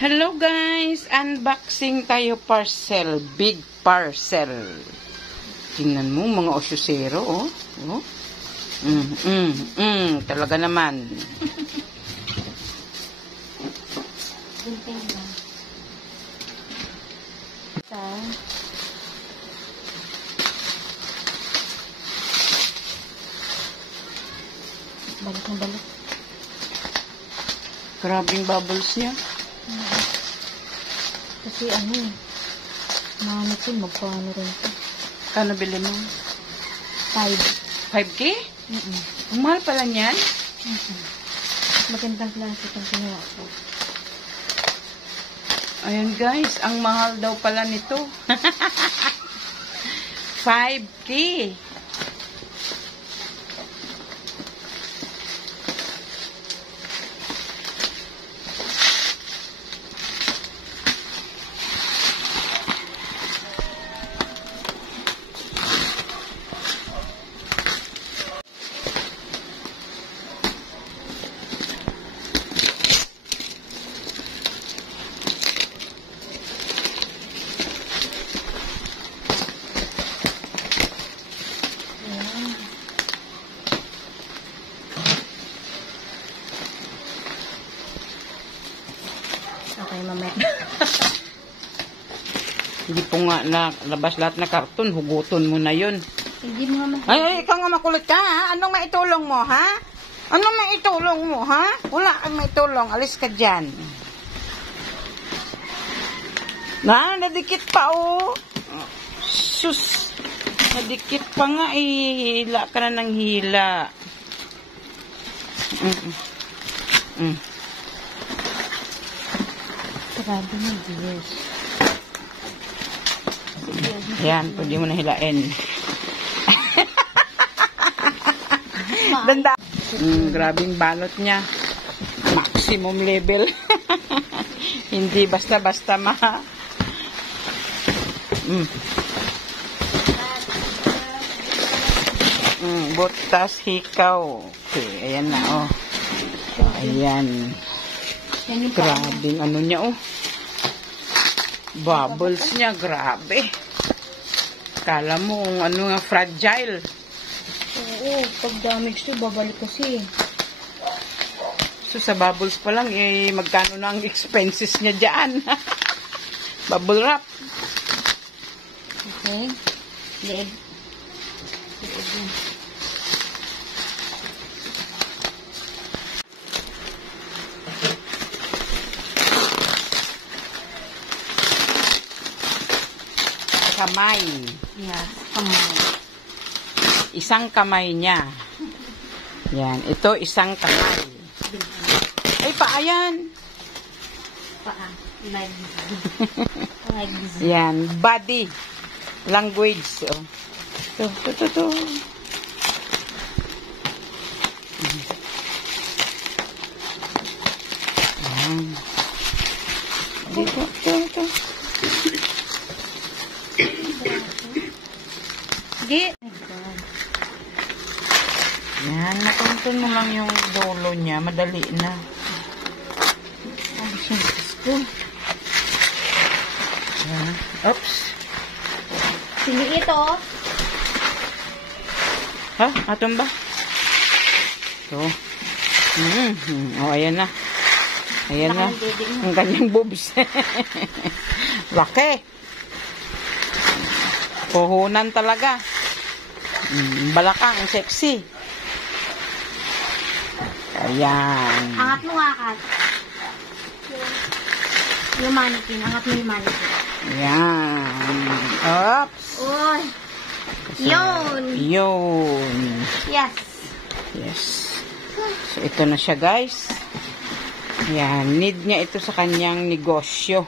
Hello guys! Unboxing tayo parcel. Big parcel. Tingnan mo mga osyosero, oh. Oh. Talaga naman. Balik na balik. Grabing bubbles niya. Kasi ano eh, mahanap yun, magpaano rin ito. Kano bili mo? 5. 5K? Ang mahal pala niyan? Magandang klase itong kinuha ko. Ayan guys, ang mahal daw pala nito. 5K. Okay, mamaya. Hindi po nga labas lahat na karton, huguton mo na yun. Hindi mo naman. Ay, ikaw nga makulit ka, ha? Anong maitulong mo, ha? Anong maitulong mo, ha? Wala kang maitulong, alis ka dyan. Nadikit pa, oh. Sus, nadikit pa nga, eh. Hila ka na ng hila. Grabe na, Diyos. Yan, pwede mo na hilain. Danda. Grabing balot niya. Maximum level. Hindi basta-basta butas hikaw. Okay, ayan na, oh. Ayan. Grabing ano niya, oh. Bubbles niya, grabe. Kala mo, ano nga, fragile. Oo, pag damage to, babalik kasi. So, sa bubbles pa lang, eh, magkano na ang expenses niya dyan. Bubble wrap. Okay. Leeg. Kamay. Yes, kamay. Isang kamay niya. Yan. Ito, isang kamay. Ay, paa yan. Paa. Legs. Legs. Yan. Body. Language. Oh. Ito. Yan. Dito. Sige. Yan, natuntun mo lang yung dulo niya. Madali na. Ang sinis ko. Yan. Oops. Sini ito. Ha? Atong ba? Ito. Oh, ayan na. Ayan na. Ang kanyang boobs. Laki. Puhunan talaga. Balakang, sexy. Ayan. Angat mo nga, Kat. Yung mannequin. Angat mo yung mannequin. Ayan. Oops. Uy. Yun. Yes. Yes. So, ito na siya, guys. Ayan. Need niya ito sa kanyang negosyo.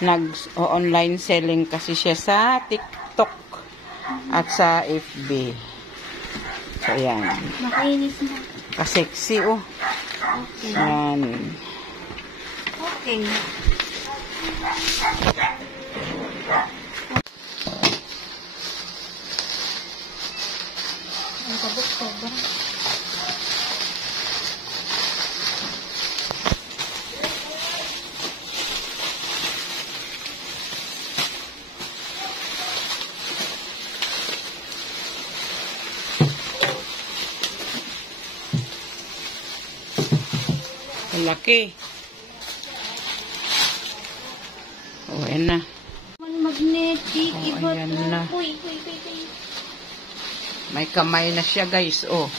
Nag-online selling kasi siya sa TikTok at sa FB. So, ayan. Makainis na. Kaseksi, oh. Okay. Yan. Okay. Ang kabuk ba? Ang laki. Oh, ayan na. Magnetic. Oh, Iba ayan to. na. Uy. May kamay na siya, guys. Oh.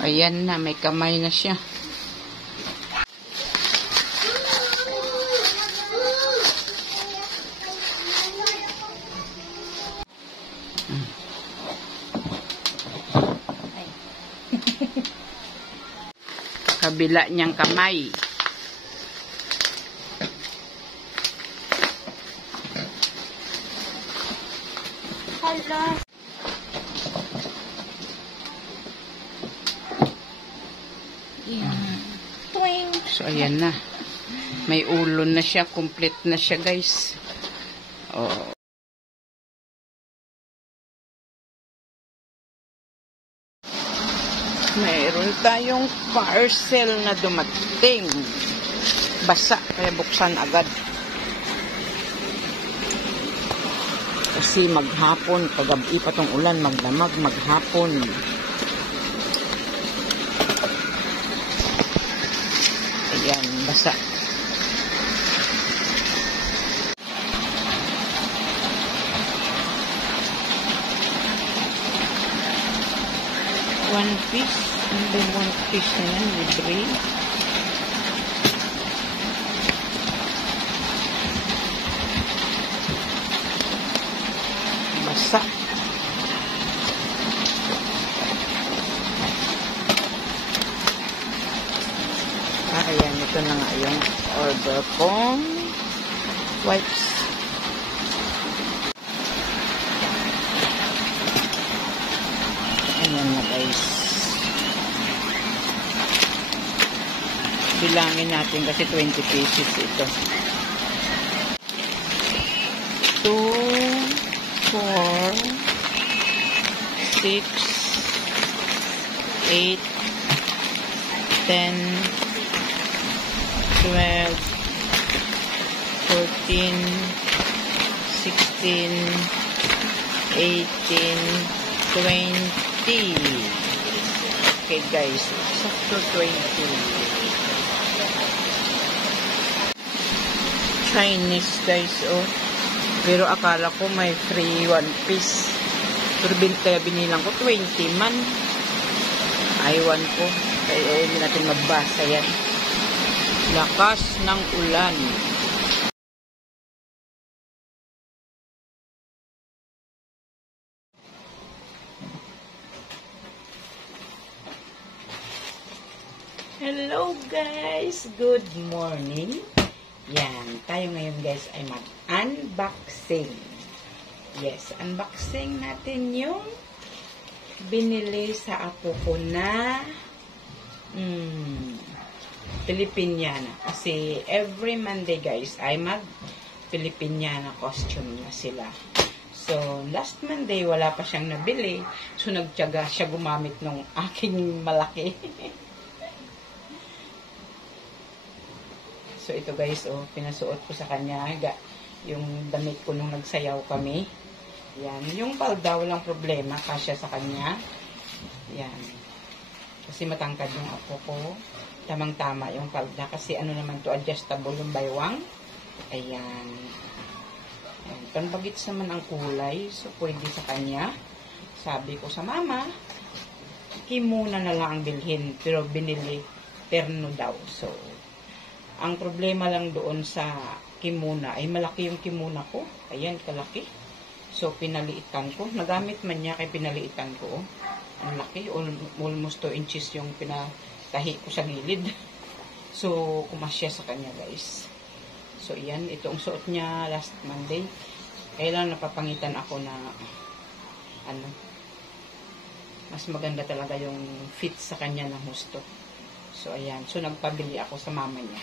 Ayan na, may kamay na siya. Kabila niyang kamay. Hala. Yan. Twing. So, ayan na. May ulo na siya. Complete na siya, guys. Oh. Mayroon tayong parcel na dumating. Basa, kaya buksan agad. Kasi maghapon, pagabi pa tong ulan, magdamag, maghapon. Ayan, basa. One piece. Hindi one piece na yan, libre. Basa. Ayan, ito na nga yung order kong wipes. Ayan na, guys. Bilangin natin kasi 20 pieces ito. 2, 4, 6, 8, 10, 12, 14, 16, 18, 20. Okay, guys. Sakto 20. Chinese, guys, oh. Pero akala ko may free one piece. Pero kaya binilang ko 20 man. Aywan ko. Kaya hindi natin magbasa yan. Lakas ng ulan. Hello, guys! Good morning! Yan, tayo ngayon, guys, ay mag-unboxing. Yes, unboxing natin yung binili sa apo ko na Filipiniana. Kasi every Monday, guys, ay mag-Filipiniana costume na sila. So, last Monday, wala pa siyang nabili. So, nagtiyaga siya gumamit ng aking malaki. So, ito, guys, oh, pinasuot ko sa kanya. Yung damit ko nung nagsayaw kami. Yan. Yung palda, walang problema. Kasya sa kanya. Yan. Kasi matangkad yung apo ko. Tamang-tama yung palda. Kasi ano naman to, adjustable yung baywang. Ayan. Ayan. Panbagits naman ang kulay. So, pwede sa kanya. Sabi ko sa mama, kimuna na lang ang bilhin. Pero binili terno daw. So, ang problema lang doon sa kimuna ay malaki yung kimuna ko. Ayan, kalaki. So, pinaliitan ko. Nagamit man niya kay pinaliitan ko. Ang laki. Almost 2 inches yung pinatahi ko sa gilid. So, kumasya sa kanya, guys. So, yan. Ito ang suot niya last Monday. Kaya lang napapangitan ako na Mas maganda talaga yung fit sa kanya ng husto. So, ayan. So, nagpabili ako sa mama niya.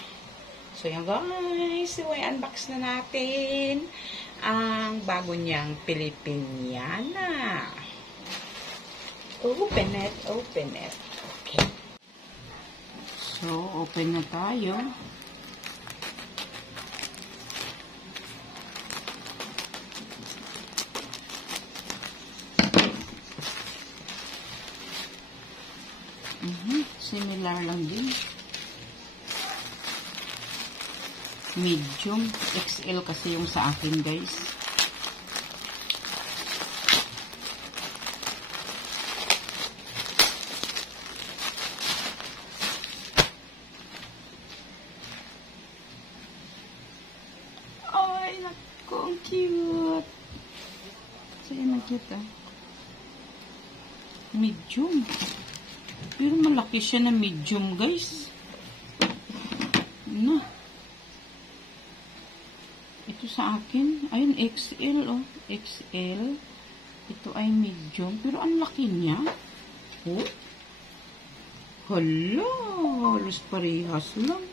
So, yan guys. So, unbox na natin ang bago niyang Pilipiniana. Open it. Open it. Okay. So, open na tayo. Similar lang din. Medium. XL kasi yung sa akin, guys. Ay, naku, ang cute. Sa'yo na cute, ah. Medium. Pero malaki siya na medium, guys. Na. Ito sa akin. Ayun, XL, oh. XL. Ito ay medium. Pero ang laki niya. Oh. Hala. Halos parehas lang.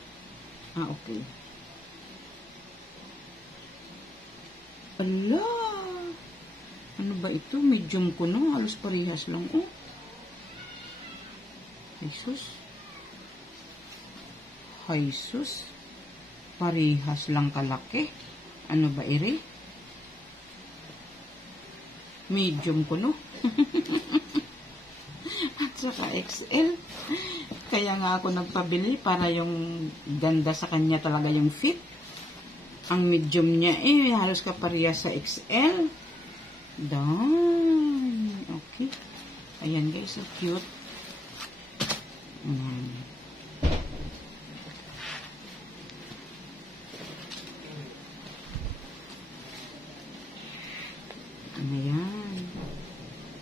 Ah, okay. Hala. Ano ba ito? Medium ko, no? Halos parehas lang, oh. Jesus. Jesus. Parehas lang kalaki. Ano ba iri? Medium ko, no? At saka XL. Kaya nga ako nagpabili para yung ganda sa kanya talaga yung fit. Ang medium niya halos kaparehas sa XL. Done. Okay. Ayan guys, so cute. Ayan.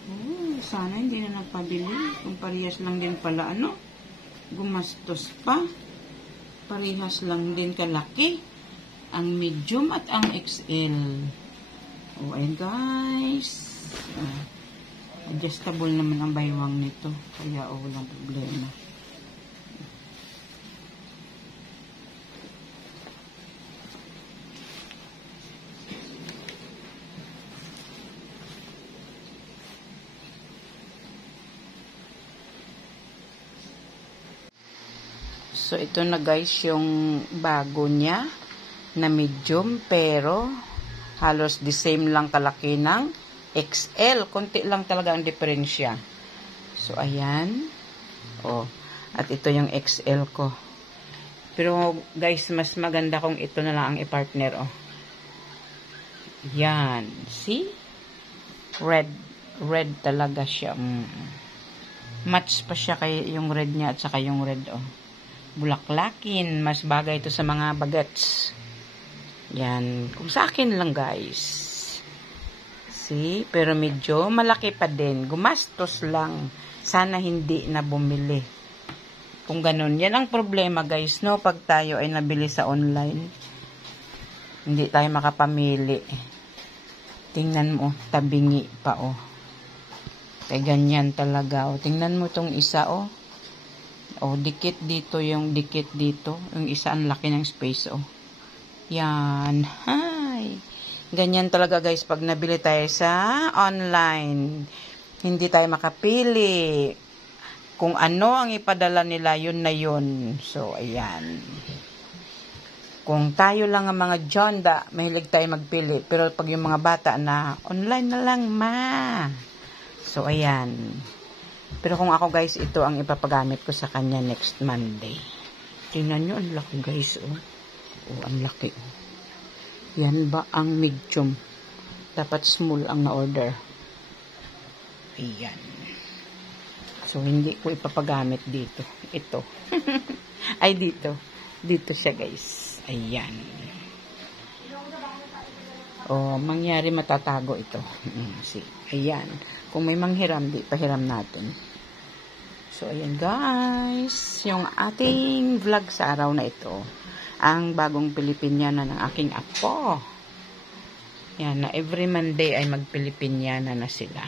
Oh, sana hindi na nagpabili. Kung parehas lang din pala, ano? Gumastos pa. Parehas lang din kalaki. Ang medium at ang XL. Oh, ayan guys. Adjustable naman ang baywang nito. Kaya walang problema. So, ito na guys yung bago niya na medium pero halos the same lang kalaki ng XL. Konti lang talaga ang diferensya. So, ayan. Oh, at ito yung XL ko. Pero guys, mas maganda kung ito na lang ang i-partner. Oh. Yan. See? Red. Red talaga siya. Match pa siya kay yung red niya at saka yung red. Oh. Bulaklakin. Mas bagay ito sa mga bagets. Yan. Kung sa akin lang guys. See? Pero medyo malaki pa din. Gumastos lang. Sana hindi na bumili. Kung ganun. Yan ang problema guys. No? Pag tayo ay nabili sa online. Hindi tayo makapamili. Tingnan mo. Tabingi pa oh. Kaya ganyan talaga oh. Tingnan mo tong isa oh. Oh, dikit dito yung dikit dito. Yung isa ang laki ng space, oh. Yan. Hi. Ganyan talaga, guys, pag nabili tayo sa online. Hindi tayo makapili. Kung ano ang ipadala nila, yun na yun. So, ayan. Kung tayo lang ang mga jonda, mahilig tayo magpili. Pero pag yung mga bata na, online na lang, ma. So, ayan. Pero kung ako guys, ito ang ipapagamit ko sa kanya next Monday. Tingnan nyo, ang laki guys. Oh, oh ang laki. Yan ba ang medium? Dapat small ang na-order. Ayan. So, hindi ko ipapagamit dito. Ito. Ay, dito. Dito siya guys. Ayan. Oh, mangyari matatago ito. See. Ayan. Kung may manghiram, di pahiram natin. So, ayan guys, yung ating vlog sa araw na ito, ang bagong Pilipiniana ng aking apo. Yan, na every Monday ay mag-Pilipiniana na sila.